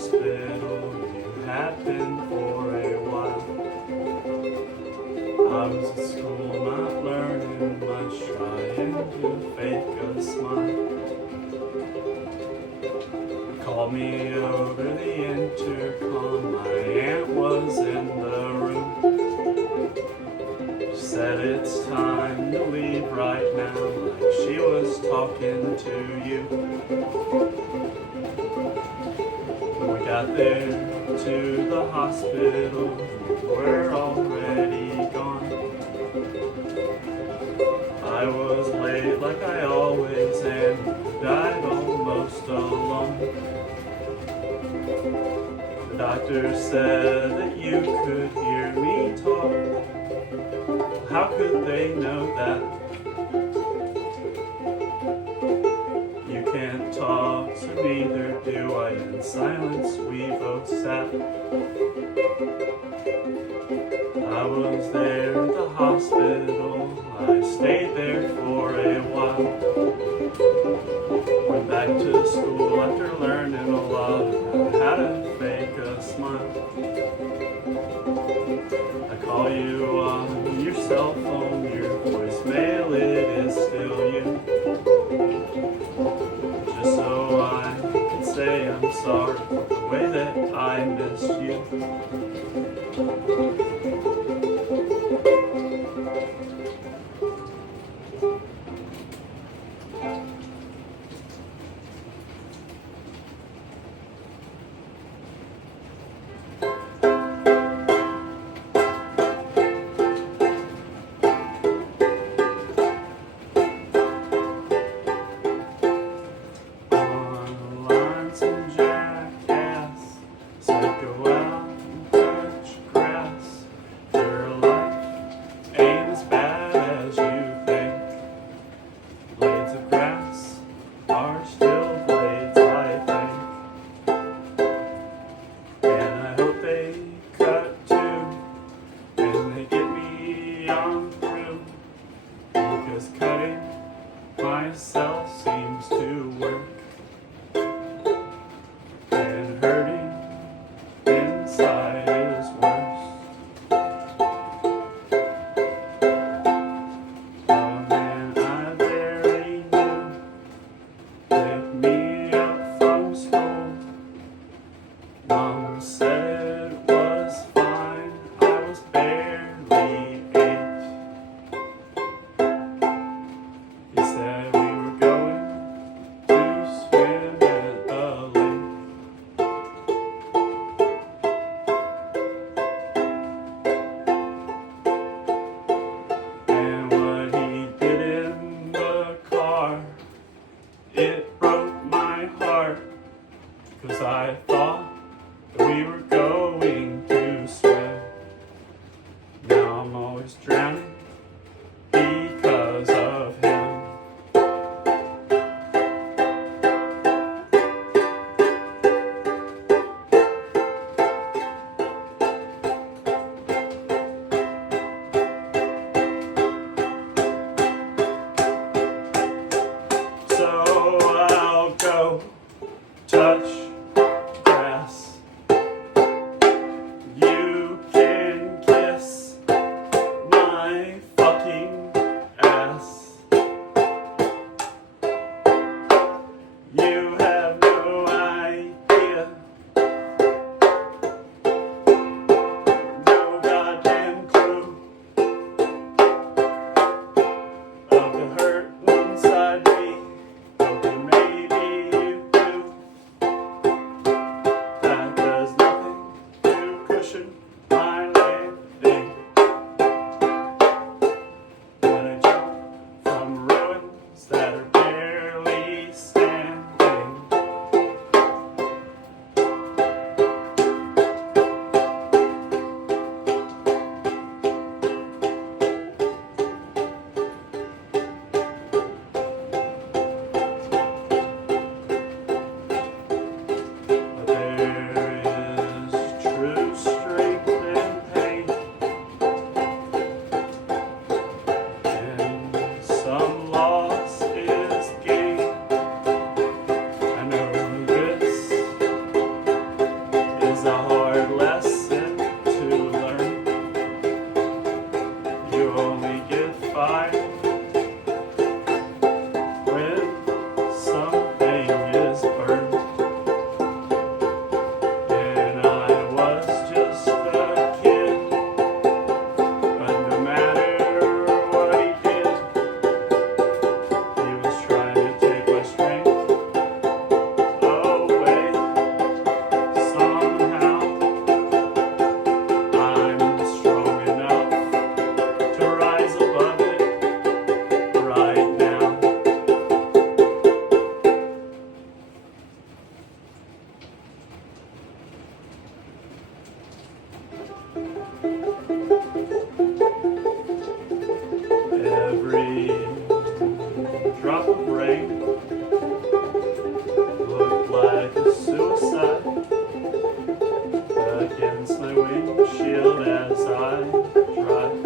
hospital you had been for a while. I was at school not learning much, trying to fake a smile. Called me over the intercom, my aunt was in the room. She said it's time to leave right now, like she was talking to you. When we got there to the hospital, we were already gone. I was late like I always am, died almost alone. The doctor said that you could hear me talk. How could they know that? You can't talk, so neither do I. In silence we both sat. I was there at the hospital, I stayed there for a while. Went back to school after learning a lot about how to fake a smile. I call you on your cell phone, your voicemail, it is still you. Just so I can say I'm sorry for the way that I missed you. Online some G.O.A.T said go out and touch grass. Your life ain't as bad as you think. Blades of grass are still blades, I think. And I hope they cut too, and they get me on through. Because cutting myself seems to work. And hurting inside is worse. Oh man, I barely knew. Picked me up from school. Mom said it was fine, I was barely 8. He said we were going to swim at the lake. And what he did in the car, it broke my heart. 'Cause I thought that we were going to swim. Now I'm always drowning because of him. So I'll go touch grass. You can kiss my is a hard lesson to learn. You only get fired when something is burned. And I was just a kid, but no matter what he did, he was trying to take my strength away. Somehow I'm strong enough to rise above it right now. Every drop of rain looked like a suicide against my windshield as I drive.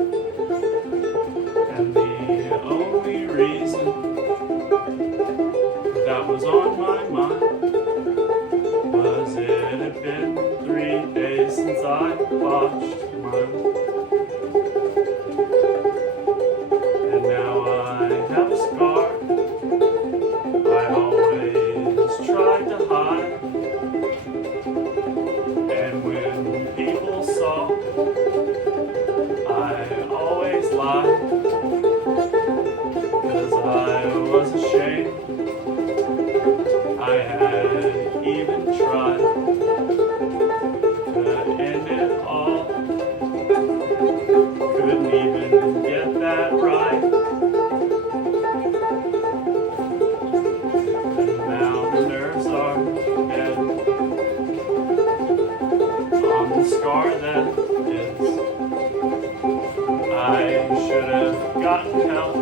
And the only reason that was on my mind was it had been 3 days since I watched mine. And now I have a scar I always tried to hide. And when people saw, I always lied. 'Cause I was ashamed I had even tried to end it all. Couldn't even get that right. And now the nerves are dead on the scar that is. I should have gotten help,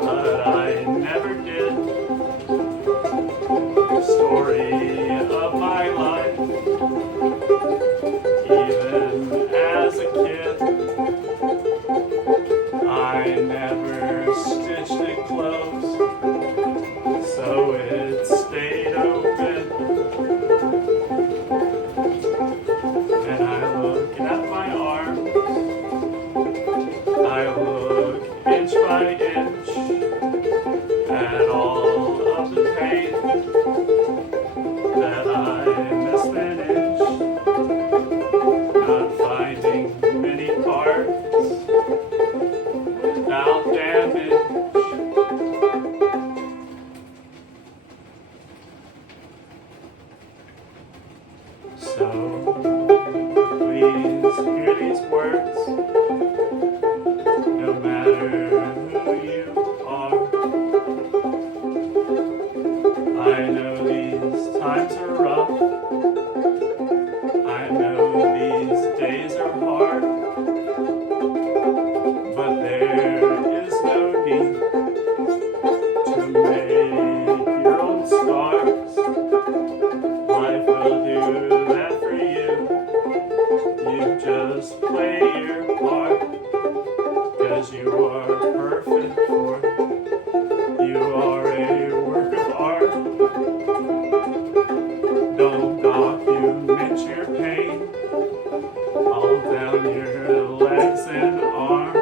but I never did. Story of my life, even as a kid, I never stitched it closed, so it stayed open. And I look at my arms, I look inch by inch at all of the pain that I mismanaged, not finding many parts without damage. So please hear these words, no matter who you are. I know these times are rough, I know these days are hard, but there is no need to make your own scars. Life will do that for you. You just play your part, 'cause you are perfect for it. You are a work of art. Don't document your pain all down your legs and arms.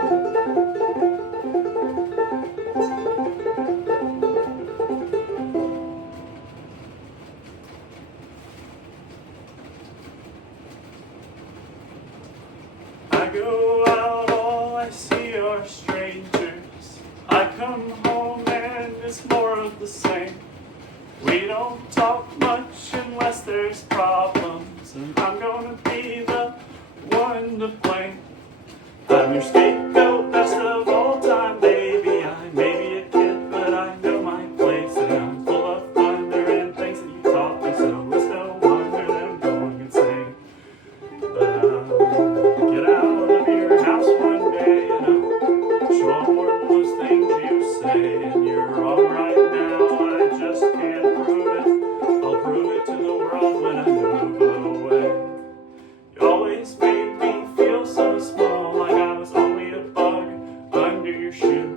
I go out, all I see are strangers. I come home and it's more of the same. We don't talk much unless there's problems, and I'm gonna be the one to blame. I'm your scapegoat, best of all time, baby. I may be a kid, but I know my place, and I'm full of thunder and things that you taught me, so it's no wonder that I'm going insane. But I'll get out of your house one day, and I'll show up more than those things you say, and you're wrong right now, I just can't prove it. I'll prove it to the world when I move away. You always made me feel so small, like I was only a bug under your shoe.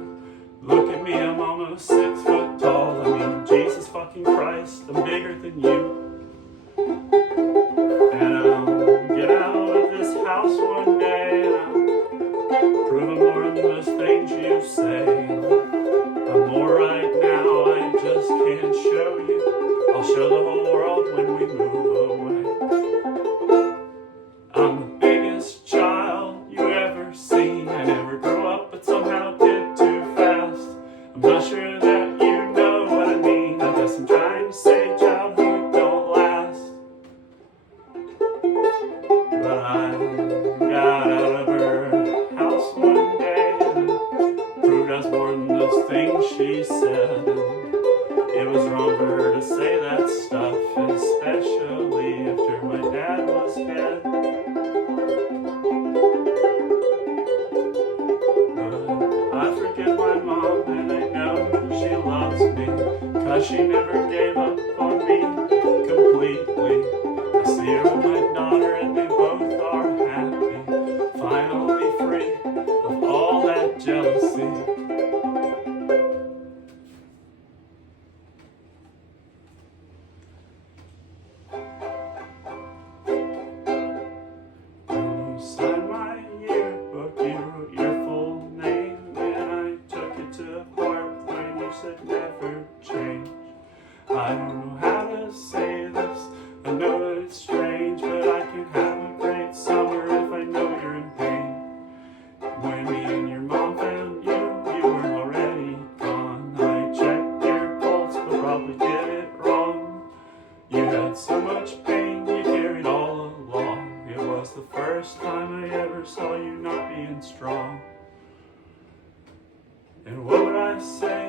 Look at me, I'm almost 6 foot tall. I mean, Jesus fucking Christ, I'm bigger than you. But she never gave up on me completely. I see her with my daughter and they both are happy, finally free of all that jealousy. When you signed my yearbook, you wrote your full name, and I took it to heart when you said never change. I don't know how to say this, I know that it's strange, but I can have a great summer if I know you're in pain. When me and your mom found you, you were already gone. I checked your pulse, but probably did it wrong. You had so much pain you carried all along. It was the first time I ever saw you not being strong. And what would I say